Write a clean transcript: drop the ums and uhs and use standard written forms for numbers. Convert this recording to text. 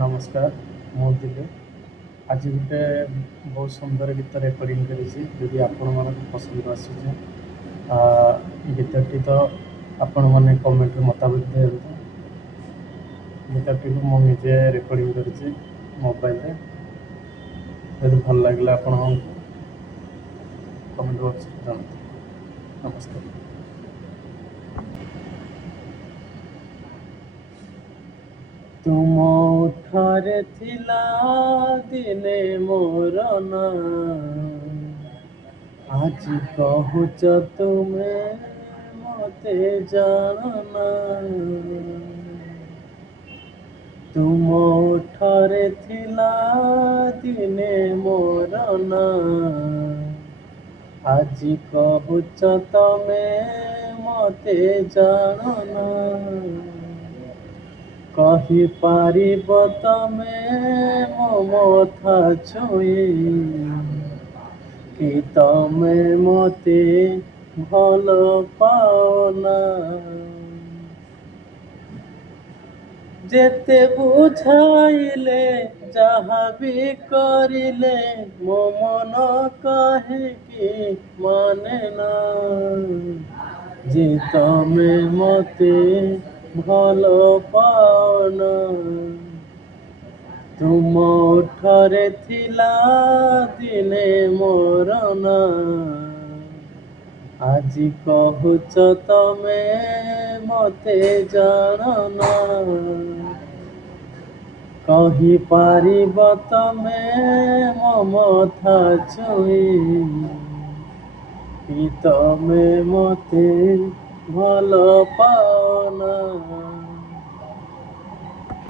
ନମସ୍କାର, ମୁଁ ଦିଲ୍ଲୀ। ଆଜି ଗୋଟେ ବହୁତ ସୁନ୍ଦର ଗୀତ ରେକର୍ଡ଼ିଂ କରିଛି। ଯଦି ଆପଣମାନଙ୍କୁ ପସନ୍ଦ ଆସୁଛି ଗୀତଟି ତ ଆପଣମାନେ କମେଣ୍ଟରେ ମତାମତ ଦିଅନ୍ତୁ। ଗୀତଟିକୁ ମୁଁ ନିଜେ ରେକର୍ଡ଼ିଂ କରିଛି ମୋବାଇଲରେ। ଯଦି ଭଲ ଲାଗିଲା ଆପଣଙ୍କୁ କମେଣ୍ଟ ବକ୍ସରେ ଜଣାନ୍ତୁ। ନମସ୍କାର। ତୁମ ଓଠରେ ଥିଲା ଦିନେ ମୋର ନାଁ, ଆଜି କହୁଛ ତୁମେ ମତେ ଜାଣନା। ତୁମ ଓଠରେ ଥିଲା ଦିନେ ମୋର ନାଁ, ଆଜି କହୁଛ ତମେ ମତେ ଜାଣନା। କହିପାରିବ ତମେ ମୋ ମଥା ଛୁଇଁ କି ତମେ ମତେ ଭଲ ପାଅନା। ଯେତେ ବୁଝାଇଲେ ଯାହା ବି କରିଲେ ମୋ ମନ କାହିଁକି ମାନେ ନା, ଯେ ତମେ ମତେ ଭଲ ପାଅନା। ତୁମ ଓଠରେ ଥିଲା ଦିନେ ମୋର ନାଁ, ଆଜି କହୁଛ ତମେ ମତେ ଜାଣନା। କହିପାରିବ ତମେ ମୋ ମଥା ଛୁଇଁ କି ତମେ ମତେ ଭଲ ପାଅନା।